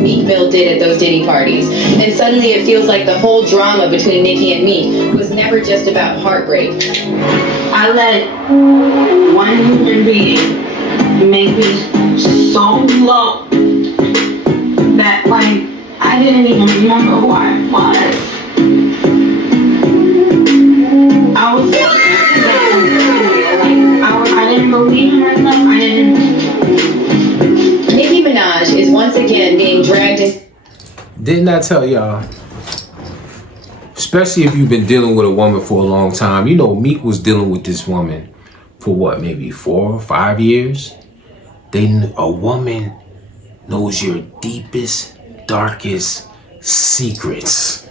Meek Mill did at those Diddy parties. And suddenly it feels like the whole drama between Nicki and Meek was never just about heartbreak. I let one human being make me so low that, like, I didn't even remember who I was. I was I didn't believe in myself. I didn't. Nicki Minaj is once again being dragged in. Didn't I tell y'all? Especially if you've been dealing with a woman for a long time. You know, Meek was dealing with this woman for what, maybe 4 or 5 years? A woman knows your deepest, darkest secrets.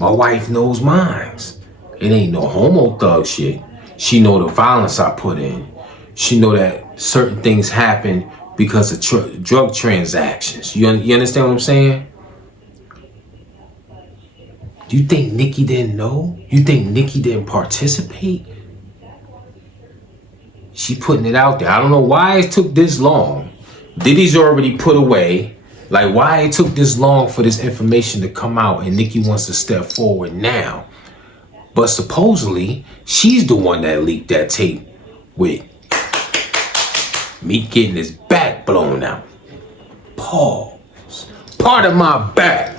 My wife knows mine. It ain't no homo thug shit. She know the violence I put in. She know that certain things happen because of drug transactions. You understand what I'm saying? Do you think Nicki didn't know? You think Nicki didn't participate? She putting it out there. I don't know why it took this long. Diddy's already put away. Like, why it took this long for this information to come out and Nicki wants to step forward now. But supposedly, she's the one that leaked that tape with Meek getting his back blown out. Pause. Part of my back.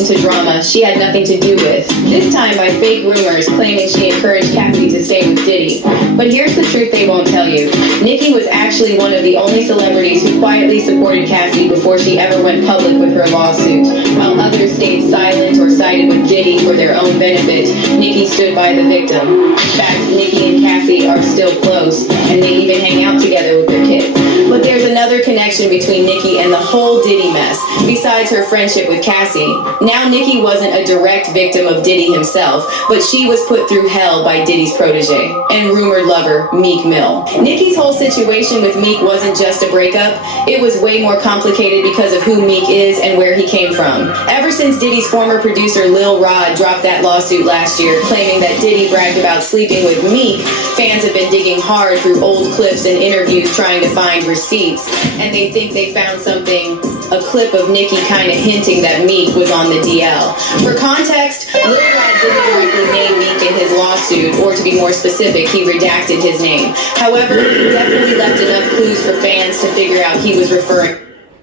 To drama she had nothing to do with, this time by fake rumors claiming she encouraged Cassie to stay with Diddy. But here's the truth they won't tell you. Nicki was actually one of the only celebrities who quietly supported Cassie before she ever went public with her lawsuit. While others stayed silent or sided with Diddy for their own benefit, Nicki stood by the victim. In fact, Nicki and Cassie are still close, and they even hang out together with their kids. But there's another connection between Nicki and the whole Diddy mess, besides her friendship with Cassie. Now Nicki wasn't a direct victim of Diddy himself, but she was put through hell by Diddy's protege and rumored lover, Meek Mill. Nicki's whole situation with Meek wasn't just a breakup, it was way more complicated because of who Meek is and where he came from. Ever since Diddy's former producer Lil Rod dropped that lawsuit last year, claiming that Diddy bragged about sleeping with Meek, fans have been digging hard through old clips and interviews trying to find receipts, and they think they found something, a clip of Nicki kind of hinting that Meek was on the DL. For context, Lil Rod didn't directly name Meek in his lawsuit, or to be more specific, he redacted his name. However, he definitely left enough clues for fans to figure out he was referring.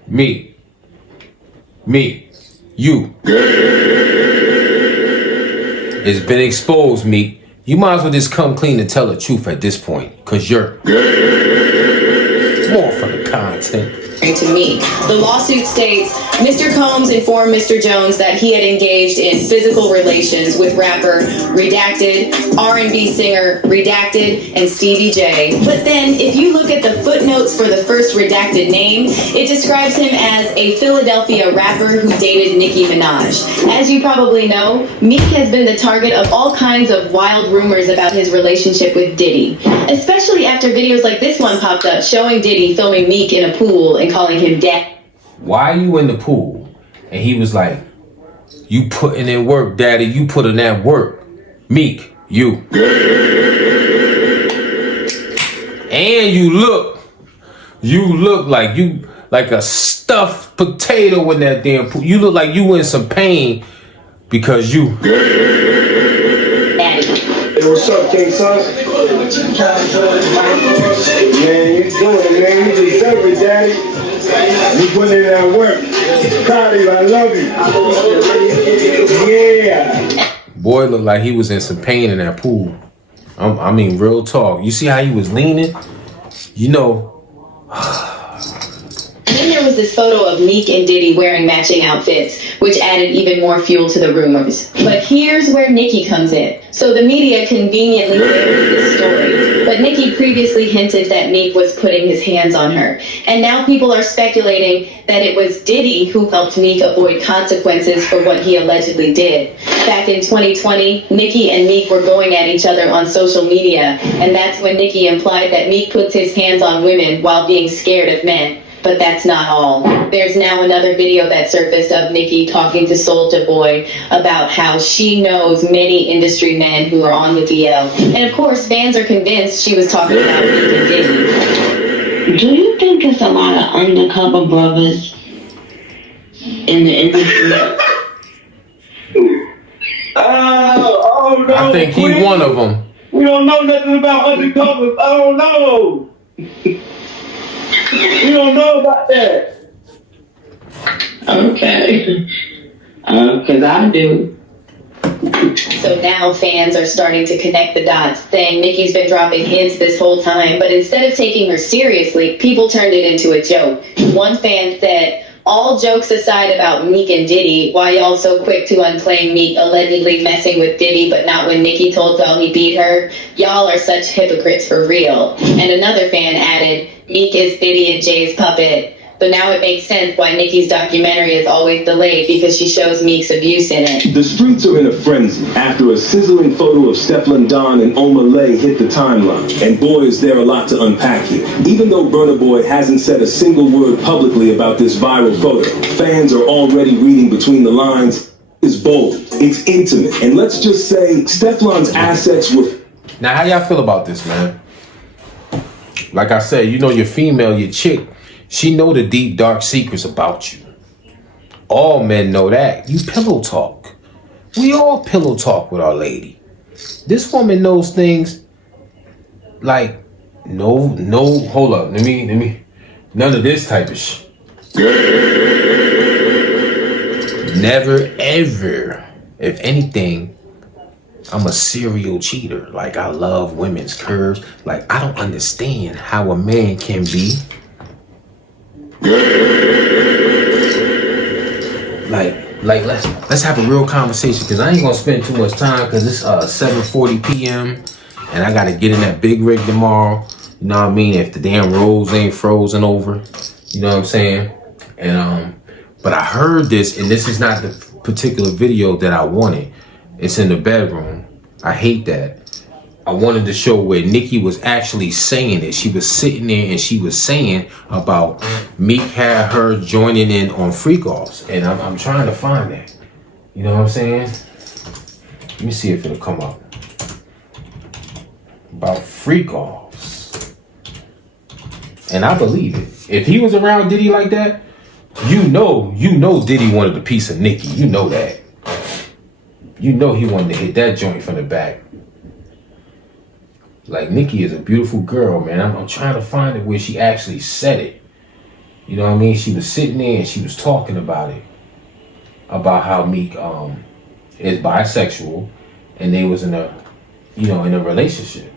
Meek, you. It's been exposed, Meek. You might as well just come clean and tell the truth at this point, cause you're more for the content. To Meek. The lawsuit states, Mr. Combs informed Mr. Jones that he had engaged in physical relations with rapper Redacted, R&B singer Redacted, and Stevie J. But then, if you look at the footnotes for the first Redacted name, it describes him as a Philadelphia rapper who dated Nicki Minaj. As you probably know, Meek has been the target of all kinds of wild rumors about his relationship with Diddy, especially after videos like this one popped up showing Diddy filming Meek in a pool and calling him dad. Why are you in the pool? And he was like, you putting in work, daddy, you put in that work. Meek, you. And you look like you, like a stuffed potato in that damn pool. You look like you in some pain because you. Hey, what's up, King Son? Man, you doing it, man. You deserve it, daddy. You putting in that work. Proud of you. I love you. Yeah. Boy looked like he was in some pain in that pool. I mean, real talk. You see how he was leaning? You know. And then there was this photo of Meek and Diddy wearing matching outfits, which added even more fuel to the rumors. But here's where Nicki comes in. So the media conveniently buried this story. But Nicki previously hinted that Meek was putting his hands on her. And now people are speculating that it was Diddy who helped Meek avoid consequences for what he allegedly did. Back in 2020, Nicki and Meek were going at each other on social media. And that's when Nicki implied that Meek puts his hands on women while being scared of men. But that's not all. There's now another video that surfaced of Nicki talking to Soulja Boy about how she knows many industry men who are on the DL. And of course, fans are convinced she was talking about Meek and Diddy. Do you think it's a lot of undercover brothers in the industry? Oh no! I think he one of them. We don't know nothing about undercover. I don't know. We don't know about that. Okay. Because I do. So now fans are starting to connect the dots, saying Nicki's been dropping hints this whole time, but instead of taking her seriously, people turned it into a joke. One fan said, "All jokes aside about Meek and Diddy, why y'all so quick to unclaim Meek allegedly messing with Diddy, but not when Nicki told y'all he beat her? Y'all are such hypocrites for real." And another fan added, "Meek is Diddy and Jay's puppet." So now it makes sense why Nicki's documentary is always delayed, because she shows Meek's abuse in it. The streets are in a frenzy after a sizzling photo of Stefflon Don and Oma Lay hit the timeline. And boy, is there a lot to unpack here. Even though Burna Boy hasn't said a single word publicly about this viral photo, fans are already reading between the lines. It's bold, it's intimate, and let's just say Stefflon's assets were... Now, how y'all feel about this, man? Like I said, you know your female, your chick, she know the deep, dark secrets about you. All men know that. You pillow talk. We all pillow talk with our lady. This woman knows things like, no, hold up. Let me, none of this type of shit. Never, ever. If anything, I'm a serial cheater. Like, I love women's curves. Like, I don't understand how a man can be like let's have a real conversation, because I ain't gonna spend too much time, because it's 7:40 p.m. and I gotta get in that big rig tomorrow. You know what I mean? If the damn rolls ain't frozen over, you know what I'm saying? And but I heard this, and this is not the particular video that I wanted. It's in the bedroom. I hate that. I wanted to show where Nicki was actually saying it. She was sitting there and she was saying about Meek had her joining in on freak offs. And I'm trying to find that. You know what I'm saying? Let me see if it'll come up. About freak offs. And I believe it. If he was around Diddy like that, you know Diddy wanted a piece of Nicki. You know that. You know he wanted to hit that joint from the back. Like, Nicki is a beautiful girl, man. I'm trying to find it where she actually said it. You know what I mean? She was sitting there and she was talking about it. About how Meek is bisexual and they was in a relationship.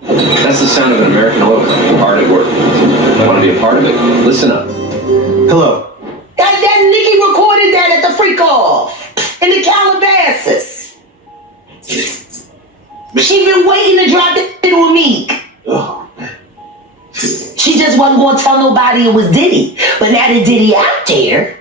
That's the sound of an American oil company hard at work. You want to be a part of it? Listen up. Hello. That Nicki recorded that at the freak off in the Calabasas. She been waiting to drop that shit on Meek. Oh, man. She just wasn't gonna tell nobody it was Diddy. But now that Diddy out there,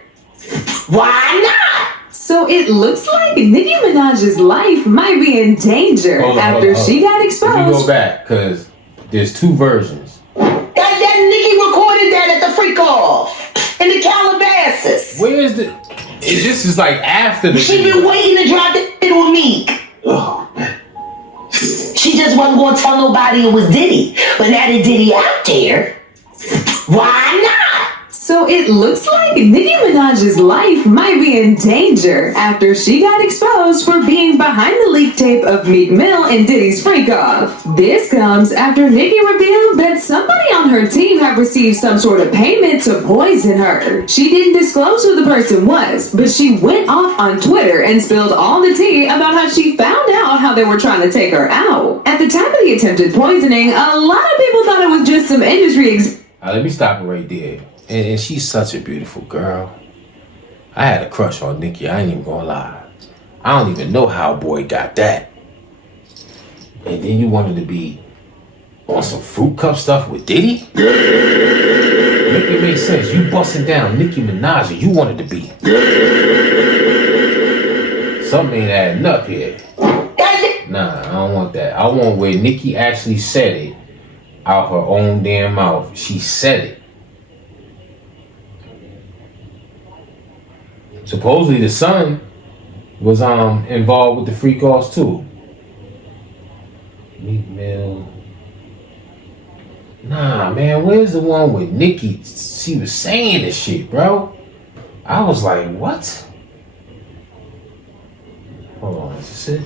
why not? So it looks like Nicki Minaj's life might be in danger after she got exposed. Let me go back, because there's two versions. That Nicki recorded that at the freak off in the Calabasas. Where is the... This is like after the... She been waiting to drop that shit on Meek. Oh, man. She just wasn't gonna tell nobody it was Diddy. But now that Diddy out there, why not? So it looks like Nicki Minaj's life might be in danger after she got exposed for being behind the leaked tape of Meek Mill and Diddy's freak off. This comes after Nicki revealed that somebody on her team had received some sort of payment to poison her. She didn't disclose who the person was, but she went off on Twitter and spilled all the tea about how she found out how they were trying to take her out. At the time of the attempted poisoning, a lot of people thought it was just some industry let me stop it right there. And she's such a beautiful girl. I had a crush on Nicki. I ain't even gonna lie. I don't even know how boy got that. And then you wanted to be on some fruit cup stuff with Diddy? Make it make sense. You busting down Nicki Minaj and you wanted to be. Something ain't adding up here. Nah, I don't want that. I want where Nicki actually said it out her own damn mouth. She said it. Supposedly the son was involved with the freak offs too. Meek Mill. Nah, man, where's the one with Nicki? She was saying this shit, bro. I was like, what? Hold on, is this it?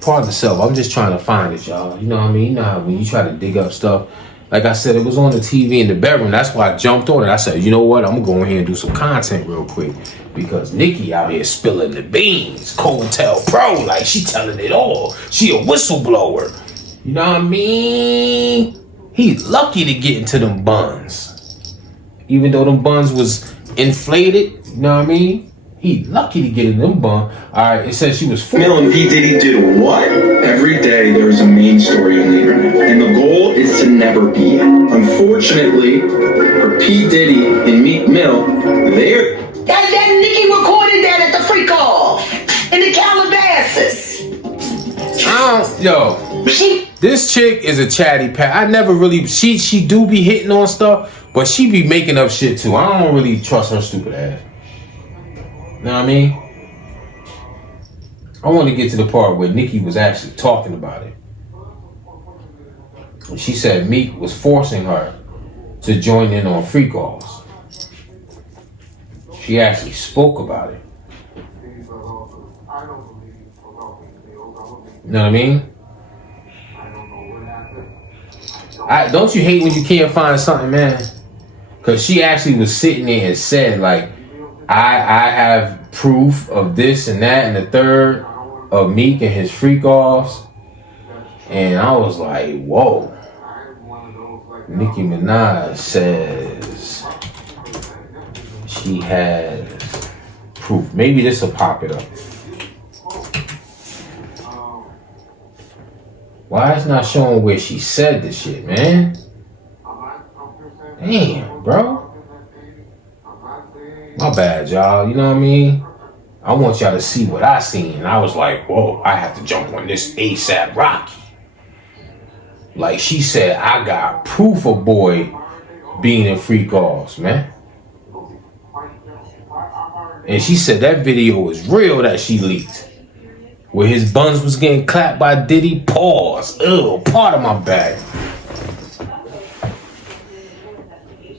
Pardon the self, I'm just trying to find it, y'all. You know what I mean? You know how when you try to dig up stuff, like I said, it was on the TV in the bedroom. That's why I jumped on it. I said, you know what? I'm gonna go in here and do some content real quick. Because Nicki out here spilling the beans. Coattail Pro, like she telling it all. She a whistleblower. You know what I mean? He's lucky to get into them buns. Even though them buns was inflated, you know what I mean? He lucky to get in them buns. Alright, it says she was 4. Mel and P. Diddy did what? Every day there's a main story on the internet, and the goal is to never be it. Unfortunately, for P. Diddy and Meek Mill, they're... That Nicki recorded that at the freak off in the Calabasas. This chick is a chatty pat. I never really, she do be hitting on stuff, but she be making up shit too. I don't really trust her stupid ass. You know what I mean? I want to get to the part where Nicki was actually talking about it. She said Meek was forcing her to join in on freak offs. She actually spoke about it. You know what I mean? Don't you hate when you can't find something, man? Because she actually was sitting there and said, like, I have proof of this and that and the third of Meek and his freak offs. And I was like, whoa. Nicki Minaj says she has proof. Maybe this will pop it up. Why it's not showing where she said this shit, man? Damn, bro. My bad, y'all. You know what I mean? I want y'all to see what I seen. And I was like, whoa, I have to jump on this ASAP Rocky. Like she said, I got proof of boy being in freak offs, man. And she said that video was real that she leaked. Where his buns was getting clapped by Diddy. Pause. Ugh, part of my bag.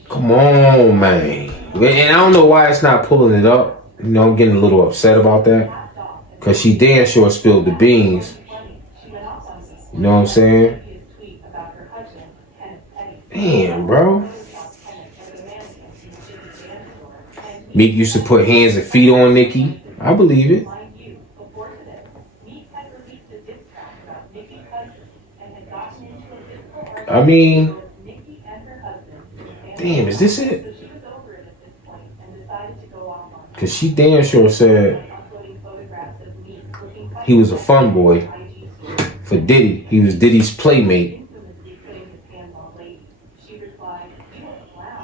Come on, man. And I don't know why it's not pulling it up. You know, I'm getting a little upset about that. Because she damn sure spilled the beans. You know what I'm saying? Damn, bro. Meek used to put hands and feet on Nicki. I believe it. I mean, damn, is this it? Because she damn sure said he was a fun boy for Diddy. He was Diddy's playmate.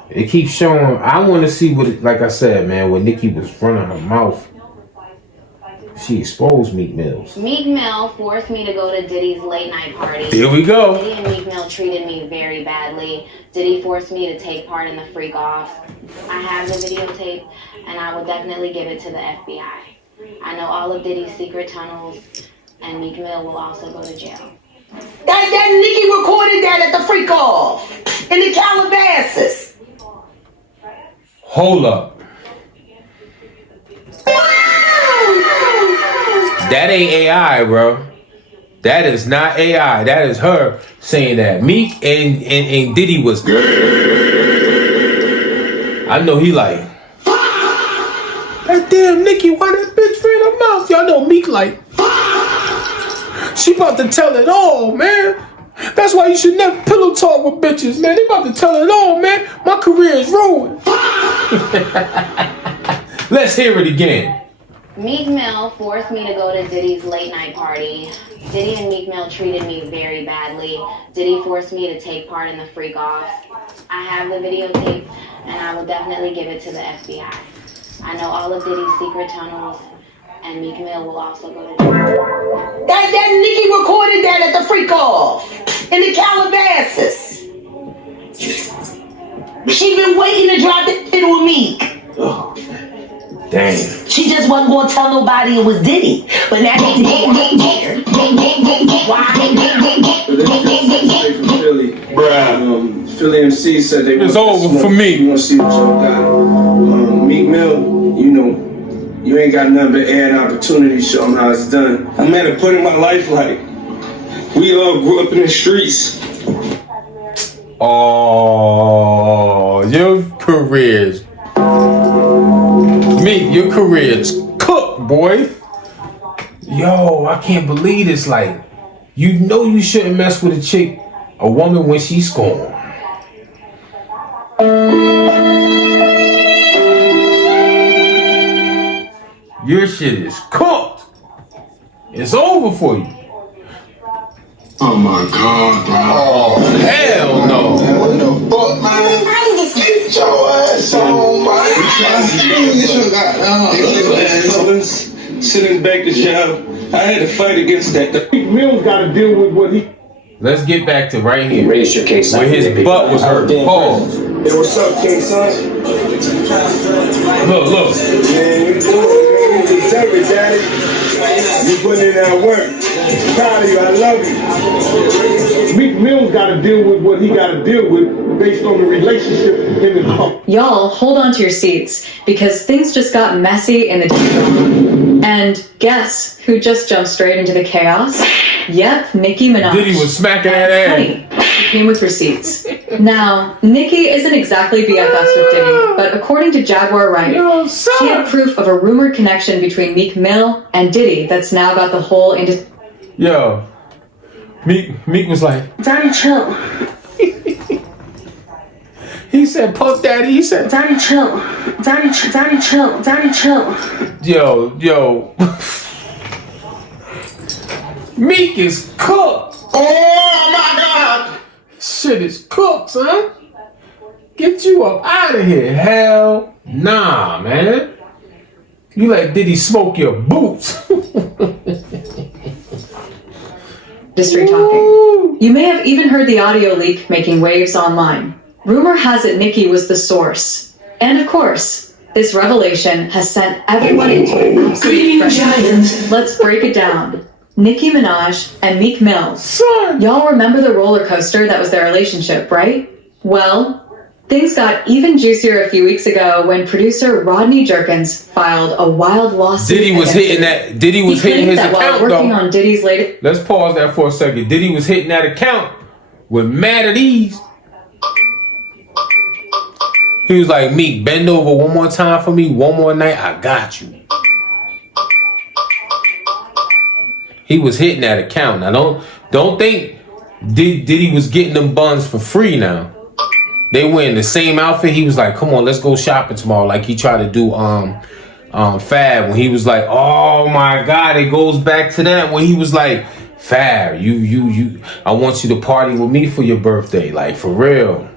It keeps showing. I want to see what, like I said, man, when Nicki was running her mouth, she exposed Meek Mill. Meek Mill forced me to go to Diddy's late night party. Here we go. Diddy and Meek Mill treated me very badly. Diddy forced me to take part in the freak offs. I have the videotape, and I will definitely give it to the FBI. I know all of Diddy's secret tunnels, and Meek Mill will also go to jail. That Nicki recorded that at the freak off in the Calabasas. Hold up. That ain't AI, bro. That is not AI. That is her saying that. Meek and Diddy was good. I know he like, that damn Nicki, why that bitch ran her mouth? Y'all know Meek like, she about to tell it all, man. That's why you should never pillow talk with bitches, man. They about to tell it all, man. My career is ruined. Let's hear it again. Meek Mill forced me to go to Diddy's late night party. Diddy and Meek Mill treated me very badly. Diddy forced me to take part in the freak offs. I have the videotape, and I will definitely give it to the FBI. I know all of Diddy's secret tunnels, and Meek Mill will also go to jail. That Nicki recorded that at the freak off in the Calabasas. She been waiting to drop that shit with Meek. Oh, damn. She just wasn't gonna tell nobody it was Diddy, but now they did. Why? Bruh. Philly MC said they It's want over for me. You want to see what y'all got. Meek Mill, you know, you ain't got nothing but air and opportunity. Show them how it's done. I'm at a point in my life like, we all grew up in the streets. Oh, your career's Meek, your career's cooked, boy. Yo, I can't believe this. Like, you know you shouldn't mess with a woman when she's gone. Your shit is cooked. It's over for you. Oh my God, bro. Oh, hell no. What the fuck, man? Get your ass on, man. Sitting back to job. I had to fight against that. Meek Mill's got to deal with what he... Let's get back to right here. Raise your case. Where his butt was hurt. Pause. Hey, what's up, King Son? Look. Man, you doing it, man. You deserve it, daddy. You putting in that work. Proud of you. I love you. Meek Mill's got to deal with what he got to deal with based on the relationship in the couple. Y'all, hold on to your seats, because things just got messy in the drama. And guess who just jumped straight into the chaos? Yep, Nicki Minaj. Diddy was smacking that ass. Honey, she came with receipts. Now, Nicki isn't exactly BFFs with Diddy, but according to Jaguar Wright, she had proof of a rumored connection between Meek Mill and Diddy that's now got the whole industry. Yo, Meek was like, Daddy, chill. he said, Puff Daddy, he said, Daddy, chill. Daddy, chill. Daddy, chill. Yo. Meek is cooked. Oh my God. Shit is cooked, son. Get you up out of here. Hell nah, man. You let Diddy smoke your boots. Industry talking. You may have even heard the audio leak making waves online. Rumor has it Nicki was the source. And of course, this revelation has sent everyone into an absolute frenzy. Let's break it down. Nicki Minaj and Meek Mill. Son. Y'all remember the roller coaster that was their relationship, right? Well, things got even juicier a few weeks ago when producer Rodney Jerkins filed a wild lawsuit. Diddy was hitting that. Diddy was hitting his account, working though. on Diddy's latest. Let's pause that for a second. Diddy was hitting that account with mad at ease. He was like, Meek, bend over one more time for me, one more night, I got you. He was hitting that account. Now don't think Diddy was getting them buns for free now. They were in the same outfit. He was like, come on, let's go shopping tomorrow. Like he tried to do Fab when he was like, oh my God, it goes back to that when he was like, Fab, you I want you to party with me for your birthday. Like for real.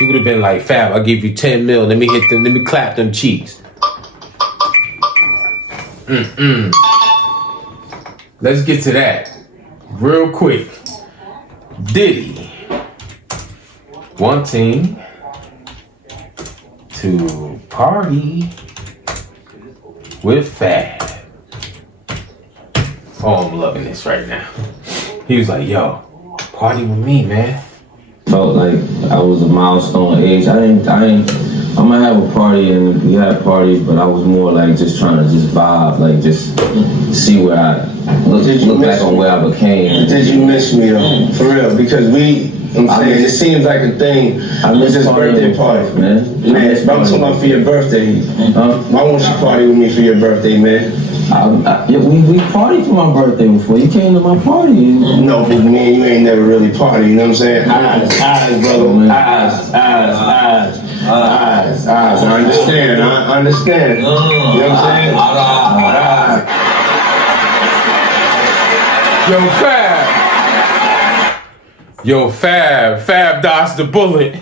He would have been like, Fab, I'll give you 10 mil. Let me clap them cheeks. Let's get to that real quick. Diddy wanting to party with Fab. Oh, I'm loving this right now. He was like, yo, party with me, man. Felt like I was a milestone age. I'm gonna have a party, and we had a party, but I was more like just trying to just vibe, like just see where I look back on where I became. Did you miss me though? For real? Because I'm saying it seems like a thing. I miss this birthday party, man. Man, but I'm talking about for your birthday. Why won't you party with me for your birthday, man? We partied for my birthday before. You came to my party. No, but me and you ain't never really partied. You know what I'm saying? Eyes, brother. Eyes. I understand. You know what I'm saying? Yo, Fab dodged the bullet.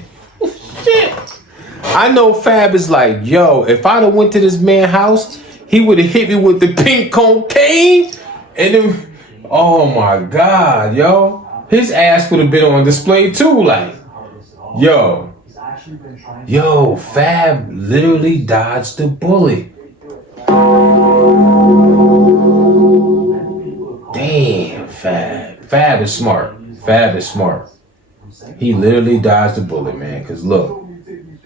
Shit. I know Fab is like, yo, if I'd have went to this man's house, he would have hit me with the pink cocaine. And then, oh my God, yo. His ass would have been on display too, like, yo, Fab literally dodged the bullet. Damn, Fab. Fab is smart. He literally dodged the bullet, man. Cause look,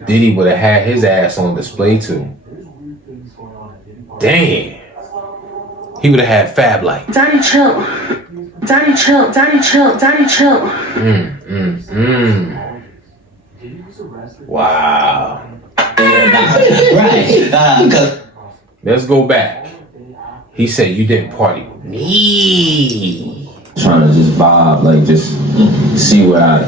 Diddy would have had his ass on display too. Damn. He would have had Fab like. Donnie chill. Donnie chill. Donnie chill. Donnie chill. Wow. Right. Let's go back. He said you didn't party with me. Trying to just vibe, like just see where I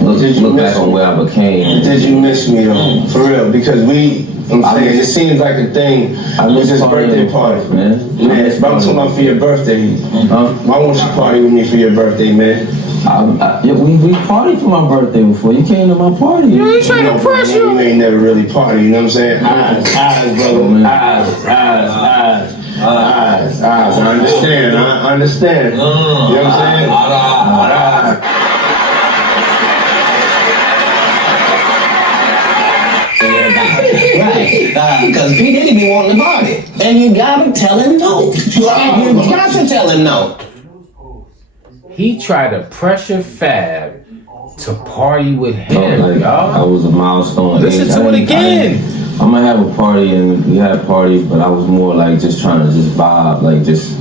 look back on where I became. Did you miss me though? For real? Because I'm saying it seems like a thing. It's his birthday party, man. But I'm talking about for your birthday. Why won't you party with me for your birthday, man? We partied for my birthday before. You came to my party. You ain't trying to pressure. You ain't never really party. You know what I'm saying? Eyes, brother. Eyes. I understand. You know what I'm saying? Right. Because P. Diddy be wanting to party. And you gotta tell him no. You got to tell him no. He tried to pressure Fab to party with him, y'all. I was a milestone. Listen to it again. I might have a party and we had parties, but I was more like just trying to just vibe, like just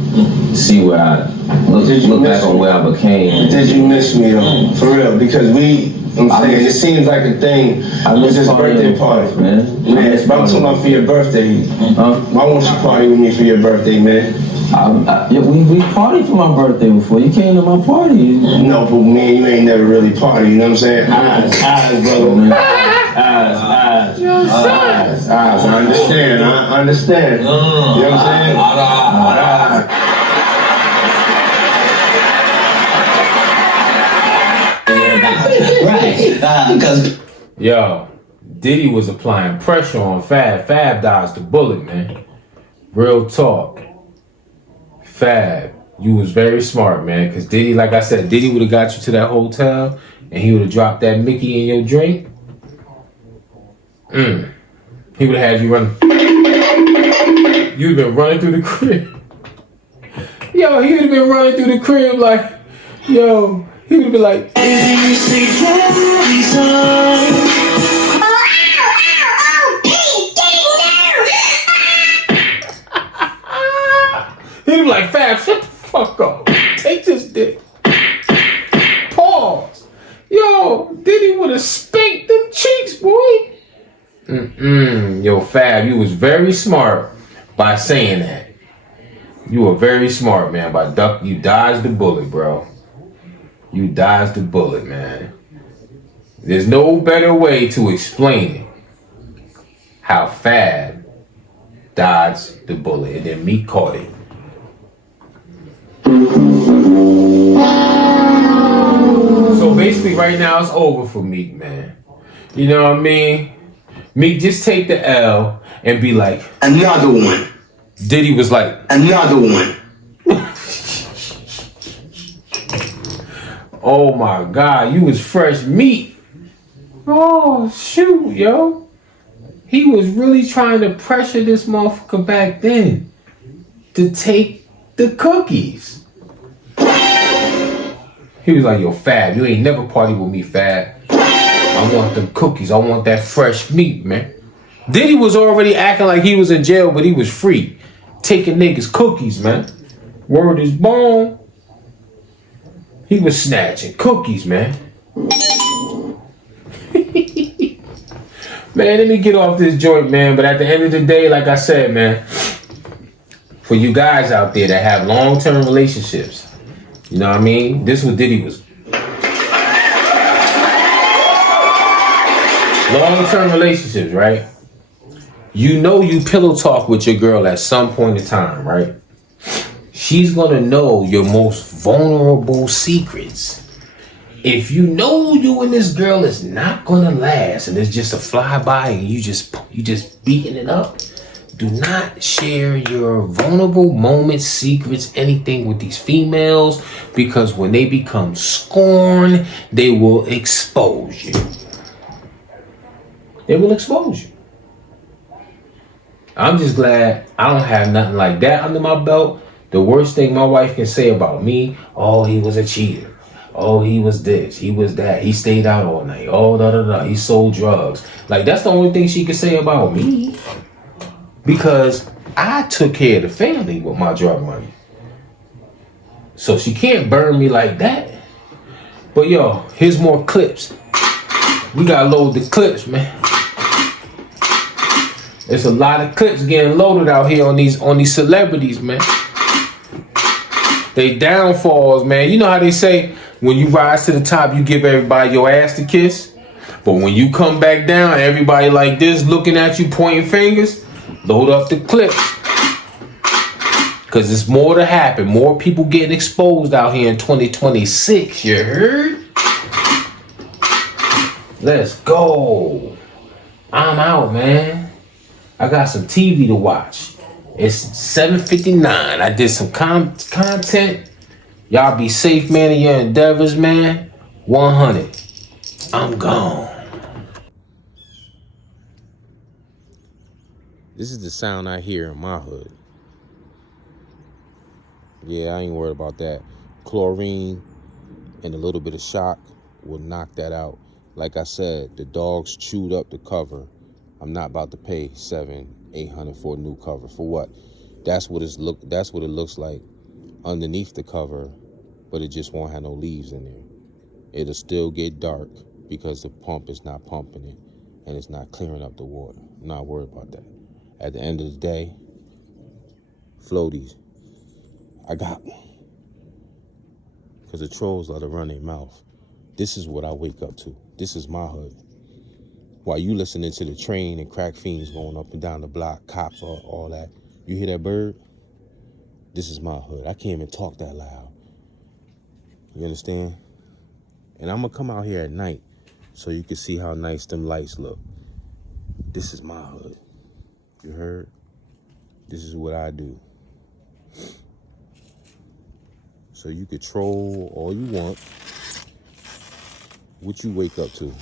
see where I look back on where I became. Did you miss me though? For real? Because I'm saying it seems like a thing. It's his birthday party, man. But I'm talking about for your birthday. Why won't you party with me for your birthday, man? We partied for my birthday before. You came to my party. No, but man, you ain't never really party. You know what I'm saying? Eyes, brother. Eyes. I understand. You know what I'm saying? Right. Because yo, Diddy was applying pressure on Fab. Fab dodged the bullet, man. Real talk. Fab, you was very smart, man. Because Diddy, like I said, Diddy would have got you to that hotel and he would have dropped that Mickey in your drink. He would have had you run. You'd have been running through the crib. Yo, he would have been running through the crib like, yo, he would have been like, he'd be like, Fab, shut the fuck up. Take this dick. Pause. Yo, Diddy would have spanked them cheeks, boy. Yo, Fab, you was very smart by saying that. You were very smart, man. You dodged the bullet, bro. You dodged the bullet, man. There's no better way to explain it. How Fab dodged the bullet, and then Meek caught it. So basically, right now it's over for Meek, man. You know what I mean? Meek, just take the L and be like, another one. Diddy was like, another one. Oh my God, you was fresh meat. Oh shoot, yo. He was really trying to pressure this motherfucker back then to take the cookies. He was like, yo, Fab, you ain't never party with me, Fab. I want them cookies. I want that fresh meat, man. Diddy was already acting like he was in jail, but he was free. Taking niggas cookies, man. Word is bone. He was snatching cookies, man. Man, let me get off this joint, man. But at the end of the day, like I said, man, for you guys out there that have long-term relationships, you know what I mean? This is what Diddy was. Long-term relationships, right? You know you pillow talk with your girl at some point in time, right? She's gonna know your most vulnerable secrets. If you know you and this girl is not gonna last and it's just a flyby and you just beating it up, do not share your vulnerable moments, secrets, anything with these females, because when they become scorned, they will expose you. They will expose you. I'm just glad I don't have nothing like that under my belt. The worst thing my wife can say about me, oh, he was a cheater. Oh, he was this, he was that, he stayed out all night, oh, he sold drugs. Like, that's the only thing she could say about me. Because I took care of the family with my drug money. So she can't burn me like that. But yo, here's more clips. We gotta load the clips, man. There's a lot of clips getting loaded out here on these celebrities, man. They downfalls, man. You know how they say, when you rise to the top, you give everybody your ass to kiss? But when you come back down, everybody like this, looking at you, pointing fingers, load up the clips. Because there's more to happen. More people getting exposed out here in 2026. You heard? Let's go. I'm out, man. I got some TV to watch. It's 7:59. I did some content. Y'all be safe, man, in your endeavors, man. 100. I'm gone. This is the sound I hear in my hood. Yeah, I ain't worried about that. Chlorine and a little bit of shock will knock that out. Like I said, the dogs chewed up the cover. I'm not about to pay $700-800 for a new cover. For what? That's what it looks like underneath the cover, but it just won't have no leaves in there. It'll still get dark because the pump is not pumping it and it's not clearing up the water. I'm not worried about that. At the end of the day, floaties, I got one. Because the trolls let it run their mouth. This is what I wake up to. This is my hood. While you listening to the train and crack fiends going up and down the block, cops, all that. You hear that bird? This is my hood. I can't even talk that loud. You understand? And I'm going to come out here at night so you can see how nice them lights look. This is my hood. You heard? This is what I do. So you could troll all you want. What you wake up to.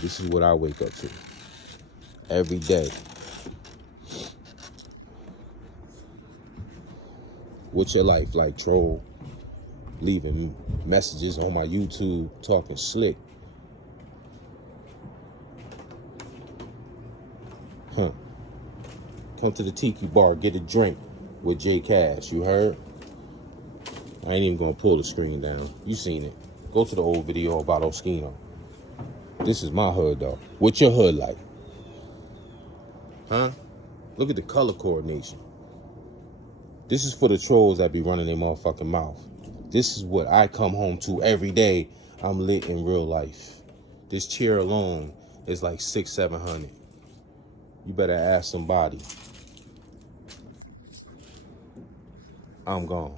This is what I wake up to. Every day. What's your life like, troll? Leaving messages on my YouTube, talking slick. Huh. Come to the Tiki Bar, get a drink with J Cash, you heard? I ain't even gonna pull the screen down. You seen it. Go to the old video about Oskino. This is my hood, though. What's your hood like? Huh? Look at the color coordination. This is for the trolls that be running their motherfucking mouth. This is what I come home to every day. I'm lit in real life. This chair alone is like $600-700. You better ask somebody. I'm gone.